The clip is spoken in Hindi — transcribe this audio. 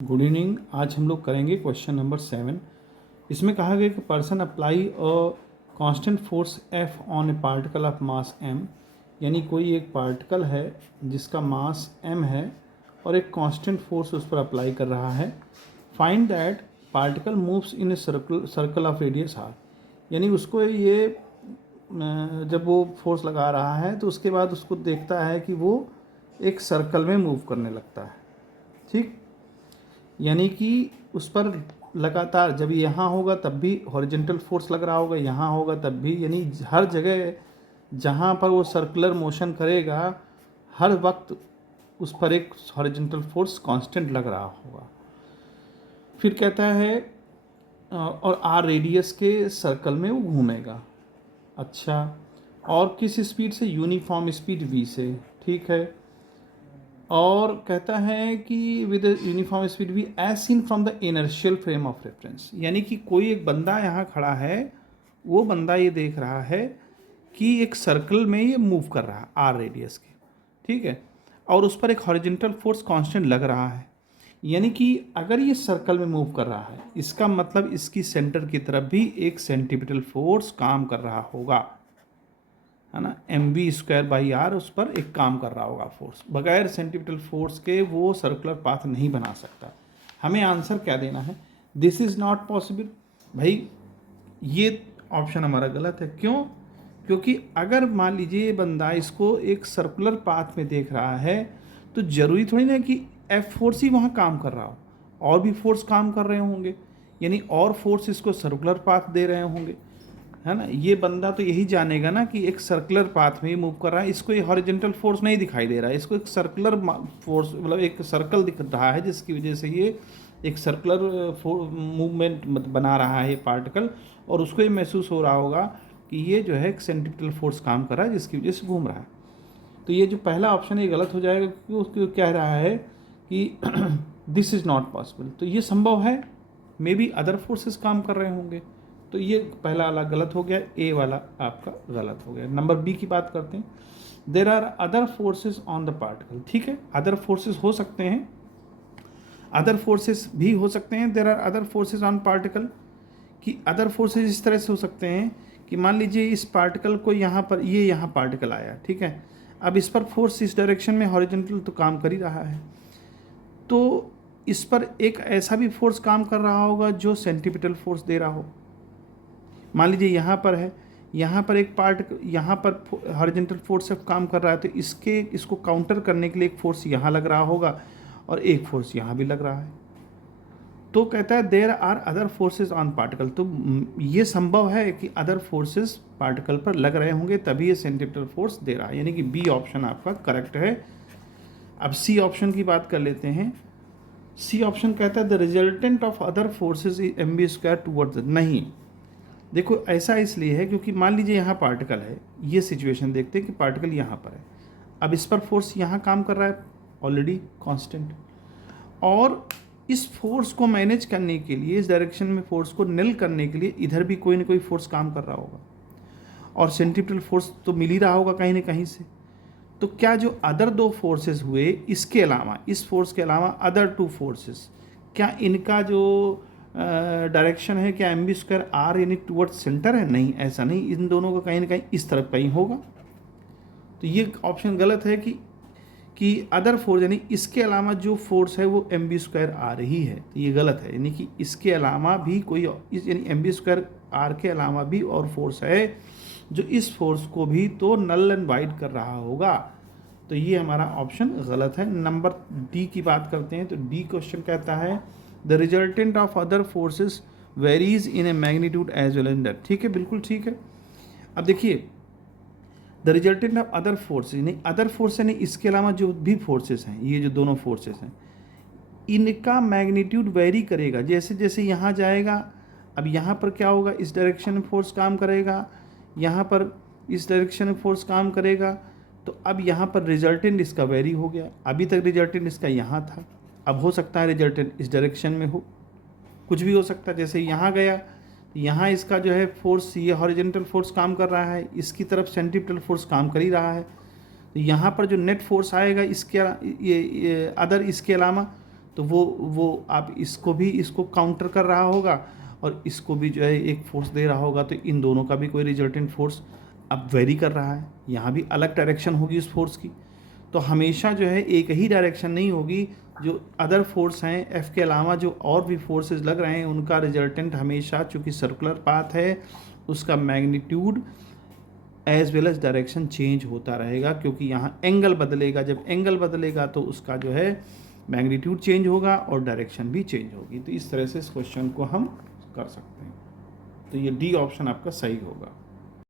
Good evening. आज हम लोग करेंगे क्वेश्चन नंबर 7। इसमें कहा गया कि person apply a constant force F on a particle of mass M, यानी कोई एक पार्टिकल है जिसका मास एम है और एक कांस्टेंट फोर्स उस पर अप्लाई कर रहा है। Find that particle moves in a circle of radius R, यानी उसको ये जब वो फोर्स लगा रहा है तो उसके बाद उसको देखता है कि वो एक सर्कल में मूव करने लगता है। ठीक, यानी कि उस पर लगातार जब यहाँ होगा तब भी हॉरिजेंटल फोर्स लग रहा होगा, यहाँ होगा तब भी, यानी हर जगह जहाँ पर वो सर्कुलर मोशन करेगा हर वक्त उस पर एक हॉरिजेंटल फोर्स कांस्टेंट लग रहा होगा। फिर कहता है और आर रेडियस के सर्कल में वो घूमेगा। अच्छा, और किस स्पीड से? यूनिफॉर्म स्पीड v से। ठीक है, और कहता है कि with uniform speed V as seen from the inertial frame of reference, यानी कि कोई एक बंदा यहाँ खड़ा है, वो बंदा ये देख रहा है कि एक सर्कल में ये मूव कर रहा है आर रेडियस के। ठीक है, और उस पर एक हॉरिजेंटल फोर्स कांस्टेंट लग रहा है, यानी कि अगर ये सर्कल में मूव कर रहा है इसका मतलब इसकी सेंटर की तरफ भी एक सेंटीपिटल फोर्स काम कर रहा होगा, है ना। mv²/r उस पर एक काम कर रहा होगा फोर्स। बगैर सेंटीपिटल फोर्स के वो सर्कुलर पाथ नहीं बना सकता। हमें आंसर क्या देना है? This is not possible. भाई ये ऑप्शन हमारा गलत है। क्यों? क्योंकि अगर मान लीजिए ये बंदा इसको एक सर्कुलर पाथ में देख रहा है तो ज़रूरी थोड़ी ना कि एफ फोर्स ही वहाँ काम कर रहा हो, और भी फोर्स काम कर रहे होंगे, यानी और फोर्स इसको सर्कुलर पाथ दे रहे होंगे, है ना। ये बंदा तो यही जानेगा ना कि एक सर्कुलर पाथ में मूव कर रहा है, इसको ये हॉरिजेंटल फोर्स नहीं दिखाई दे रहा है, इसको एक सर्कुलर फोर्स मतलब एक सर्कल दिख रहा है जिसकी वजह से ये एक सर्कुलर मूवमेंट बना रहा है ये पार्टिकल, और उसको ये महसूस हो रहा होगा कि ये जो है एक सेंट्रीपिटल फोर्स काम कर रहा है जिसकी वजह से घूम रहा है। तो ये जो पहला ऑप्शन है ये गलत हो जाएगा, क्योंकि उसको कह रहा है कि दिस इज़ नॉट पॉसिबल। तो ये संभव है, मे बी अदर फोर्सेस काम कर रहे होंगे। तो ये पहला वाला गलत हो गया, ए वाला आपका गलत हो गया। नंबर बी की बात करते हैं। There are other forces on the particle. ठीक है, अदर फोर्सेस हो सकते हैं, अदर फोर्सेस भी हो सकते हैं। There are other forces on particle, कि अदर फोर्सेस इस तरह से हो सकते हैं कि मान लीजिए इस पार्टिकल को यहाँ पर, ये यहाँ पार्टिकल आया, ठीक है, अब इस पर फोर्स इस डायरेक्शन में हॉरिजॉन्टल तो काम कर ही रहा है, तो इस पर एक ऐसा भी फोर्स काम कर रहा होगा जो सेंटीपिटल फोर्स दे रहा हो। मान लीजिए यहाँ पर है, यहाँ पर एक पार्ट, यहाँ पर हॉरिजॉन्टल फोर्स काम कर रहा है, तो इसको काउंटर करने के लिए एक फोर्स यहाँ लग रहा होगा और एक फोर्स यहाँ भी लग रहा है। तो कहता है there are other forces on particle. तो ये संभव है कि अदर फोर्सेस पार्टिकल पर लग रहे होंगे तभी ये सेंटीपिटल फोर्स दे रहा है, यानी कि बी ऑप्शन आपका करेक्ट है। अब सी ऑप्शन की बात कर लेते हैं। सी ऑप्शन कहता है the resultant of other forces mv² towards. नहीं, देखो ऐसा इसलिए है क्योंकि मान लीजिए यहाँ पार्टिकल है, ये सिचुएशन देखते हैं कि पार्टिकल यहाँ पर है, अब इस पर फोर्स यहाँ काम कर रहा है ऑलरेडी कांस्टेंट, और इस फोर्स को मैनेज करने के लिए, इस डायरेक्शन में फोर्स को निल करने के लिए इधर भी कोई ना कोई फोर्स काम कर रहा होगा, और सेंट्रीपिटल फोर्स तो मिल ही रहा होगा कहीं ना कहीं से। तो क्या जो अदर दो फोर्सेस हुए इसके अलावा, इस फोर्स के अलावा अदर टू फोर्सेस, क्या इनका जो डायरेक्शन है क्या mv²r यानी टूवर्ड्स सेंटर है? नहीं, ऐसा नहीं, इन दोनों का कहीं ना कहीं इस तरफ कहीं होगा। तो ये ऑप्शन गलत है कि अदर फोर्स यानी इसके अलावा जो फोर्स है वो mv²r ही है, तो ये गलत है। यानी कि इसके अलावा भी कोई, यानी mv²r के अलावा भी और फोर्स है जो इस फोर्स को भी तो नल एंड वाइड कर रहा होगा। तो ये हमारा ऑप्शन गलत है। नंबर डी की बात करते हैं। तो डी क्वेश्चन कहता है the resultant of other forces varies in a magnitude as well as depth. ठीक है, बिल्कुल ठीक है। अब देखिए the resultant of other force, यानी अदर फोर्स यानी इसके अलावा जो भी फोर्सेस हैं, ये जो दोनों फोर्सेस हैं इनका मैग्नीट्यूड वेरी करेगा जैसे जैसे यहाँ जाएगा। अब यहाँ पर क्या होगा, इस डायरेक्शन में फोर्स काम करेगा, यहाँ पर इस डायरेक्शन में फोर्स काम करेगा, तो अब यहाँ पर रिजल्टेंट इसका वेरी हो गया। अभी तक रिजल्टेंट इसका यहाँ था, अब हो सकता है रिजल्टेंट इस डायरेक्शन में हो, कुछ भी हो सकता है। जैसे यहाँ गया, यहाँ इसका जो है फोर्स, ये हॉरिजॉन्टल फोर्स काम कर रहा है, इसकी तरफ सेंट्रीपिटल फोर्स काम कर ही रहा है, तो यहाँ पर जो नेट फोर्स आएगा इसके ये अदर इसके अलावा, तो वो आप इसको काउंटर कर रहा होगा और इसको भी जो है एक फोर्स दे रहा होगा, तो इन दोनों का भी कोई रिजल्टेंट फोर्स अब वेरी कर रहा है। यहाँ भी अलग डायरेक्शन होगी उस फोर्स की, तो हमेशा जो है एक ही डायरेक्शन नहीं होगी। जो अदर फोर्स हैं एफ़ के अलावा जो और भी फोर्सेस लग रहे हैं उनका रिजल्टेंट हमेशा, चूँकि सर्कुलर पाथ है, उसका magnitude as well as direction change होता रहेगा, क्योंकि यहाँ एंगल बदलेगा। जब एंगल बदलेगा तो उसका जो है मैग्नीट्यूड चेंज होगा और डायरेक्शन भी चेंज होगी। तो इस तरह से इस क्वेश्चन को हम कर सकते हैं। तो ये डी ऑप्शन आपका सही होगा।